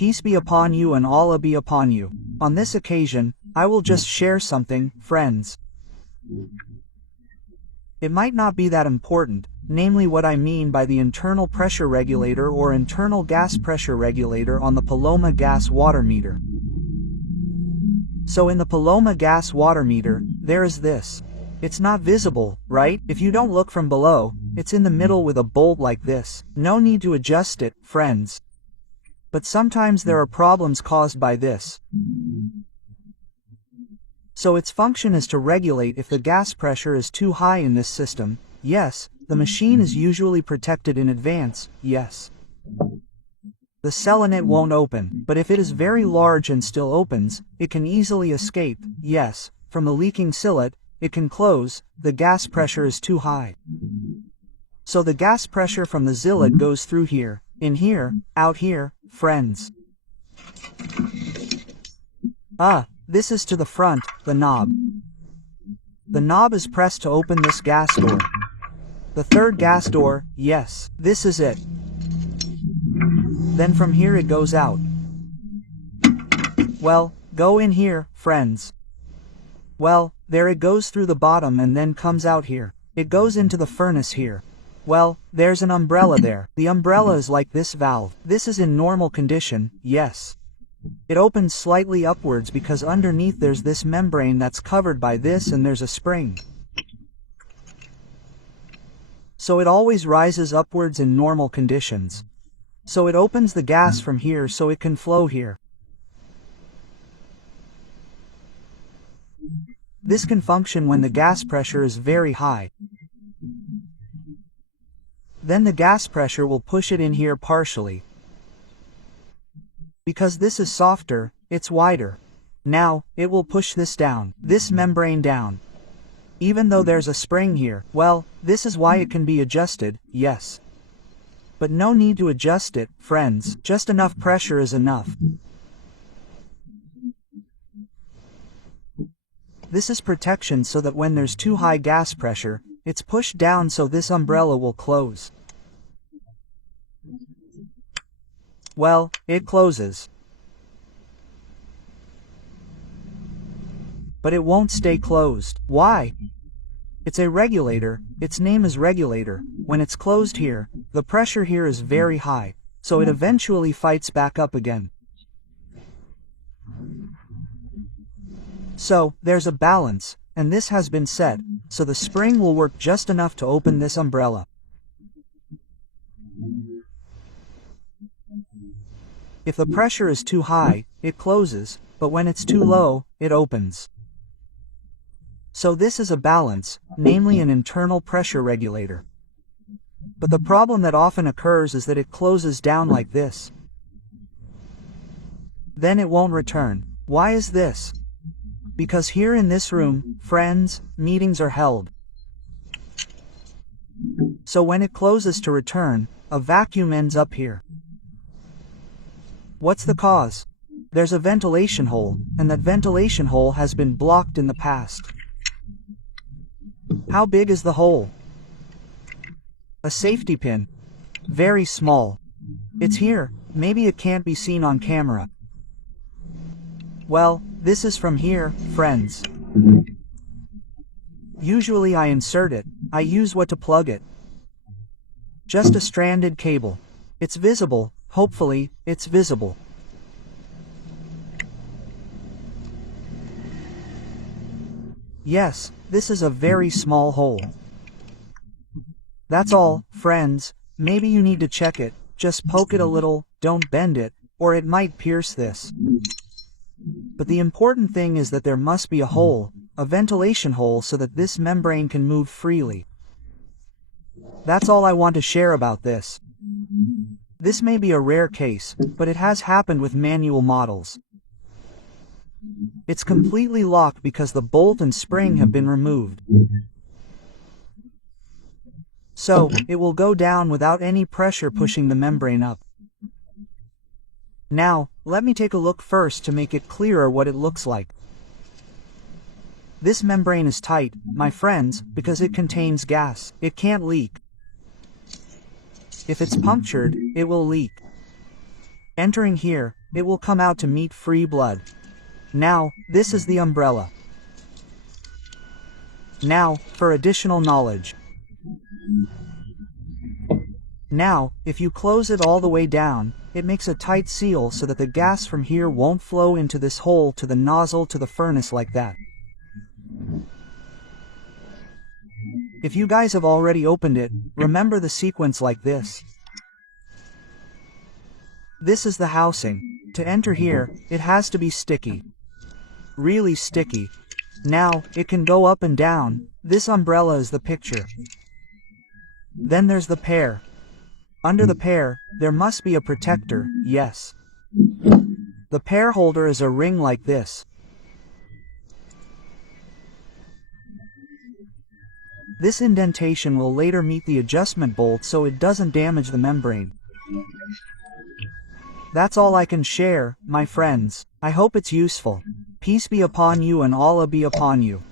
Peace be upon you and Allah be upon you. On this occasion, I will just share something, friends. It might not be that important, namely what I mean by the internal pressure regulator or internal gas pressure regulator on the Paloma gas water meter. So in the Paloma gas water meter, there is this. It's not visible, right? If you don't look from below, it's in the middle with a bolt like this. No need to adjust it, friends. But sometimes there are problems caused by this. So its function is to regulate if the gas pressure is too high in this system. Yes, the machine is usually protected in advance, yes. The cell in it won't open, but if it is very large and still opens, it can easily escape, yes, from the leaking sillet. It can close, the gas pressure is too high. So the gas pressure from the zillet goes through here, in here, out here, friends. This is to the front, the knob. The knob is pressed to open this gas door. The third gas door, yes, this is it. Then from here it goes out. Well, go in here, friends. Well, there it goes through the bottom and then comes out here. It goes into the furnace here. Well, there's an umbrella there. The umbrella is like this valve. This is in normal condition, yes. It opens slightly upwards because underneath there's this membrane that's covered by this and there's a spring. So it always rises upwards in normal conditions. So it opens the gas from here so it can flow here. This can function when the gas pressure is very high. Then the gas pressure will push it in here partially. Because this is softer, it's wider. Now, it will push this down, this membrane down. Even though there's a spring here, well, this is why it can be adjusted, yes. But no need to adjust it, friends, just enough pressure is enough. This is protection so that when there's too high gas pressure, it's pushed down so this umbrella will close. Well, it closes. But it won't stay closed. Why? It's a regulator, its name is regulator. When it's closed here, the pressure here is very high, so it eventually fights back up again. So, there's a balance, and this has been set, so the spring will work just enough to open this umbrella. If the pressure is too high, it closes, but when it's too low, it opens. So this is a balance, namely an internal pressure regulator. But the problem that often occurs is that it closes down like this. Then it won't return. Why is this? Because here in this room, friends, meetings are held. So when it closes to return, a vacuum ends up here. What's the cause? There's a ventilation hole, and that ventilation hole has been blocked in the past. How big is the hole? A safety pin. Very small. It's here, maybe it can't be seen on camera. Well, this is from here, friends. Usually I insert it, I use what to plug it. Just a stranded cable. It's visible, hopefully, it's visible. Yes, this is a very small hole. That's all, friends, maybe you need to check it, just poke it a little, don't bend it, or it might pierce this. But the important thing is that there must be a hole, a ventilation hole so that this membrane can move freely. That's all I want to share about this. This may be a rare case, but it has happened with manual models. It's completely locked because the bolt and spring have been removed. So, it will go down without any pressure pushing the membrane up. Now, let me take a look first to make it clearer what it looks like. This membrane is tight, my friends, because it contains gas. It can't leak. If it's punctured, it will leak. Entering here, it will come out to meet free blood. Now, this is the umbrella. Now, for additional knowledge. Now, if you close it all the way down, it makes a tight seal so that the gas from here won't flow into this hole to the nozzle to the furnace like that. If you guys have already opened it, remember the sequence like this. This is the housing. To enter here, it has to be sticky. Really sticky. Now, it can go up and down. This umbrella is the picture. Then there's the pair. Under the pair, there must be a protector, yes. The pair holder is a ring like this. This indentation will later meet the adjustment bolt so it doesn't damage the membrane. That's all I can share, my friends. I hope it's useful. Peace be upon you and Allah be upon you.